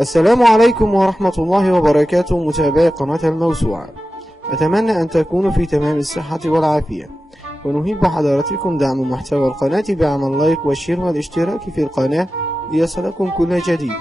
السلام عليكم ورحمة الله وبركاته متابعي قناة الموسوعة. أتمنى أن تكونوا في تمام الصحة والعافية، ونهيب بحضراتكم دعم محتوى القناة بعمل لايك والشير والاشتراك في القناة ليصلكم كل جديد.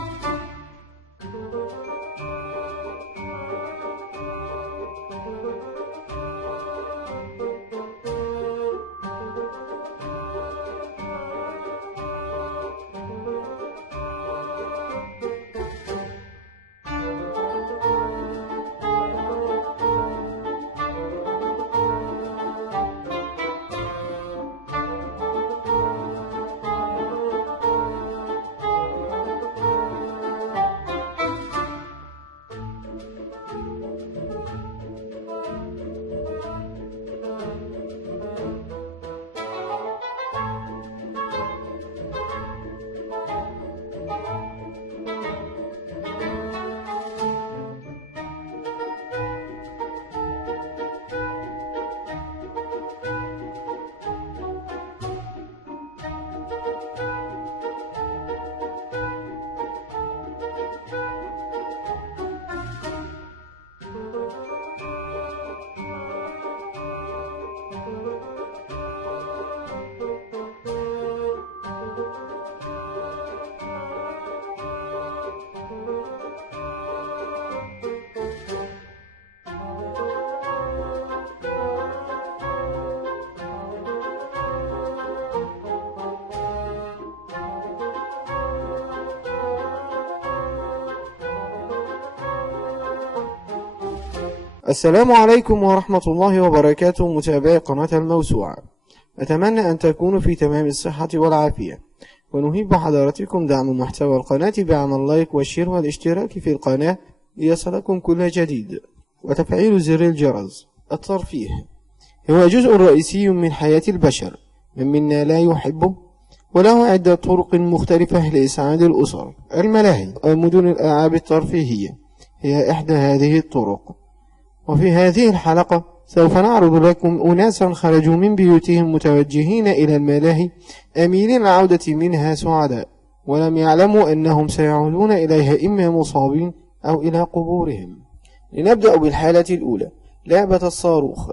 السلام عليكم ورحمة الله وبركاته متابعي قناة الموسوعة. أتمنى أن تكونوا في تمام الصحة والعافية، ونهيب بحضراتكم دعم محتوى القناة بعمل لايك والشير والاشتراك في القناة ليصلكم كل جديد، وتفعيل زر الجرس. الترفيه هو جزء رئيسي من حياة البشر، من منا لا يحبه، وله عدة طرق مختلفة لإسعاد الأسر. الملاهي ومدن الألعاب الترفيهية هي إحدى هذه الطرق، وفي هذه الحلقة سوف نعرض لكم أناسا خرجوا من بيوتهم متوجهين إلى الملاهي آملين العودة منها سعداء، ولم يعلموا أنهم سيعودون إليها إما مصابين أو إلى قبورهم. لنبدأ بالحالة الأولى، لعبة الصاروخ.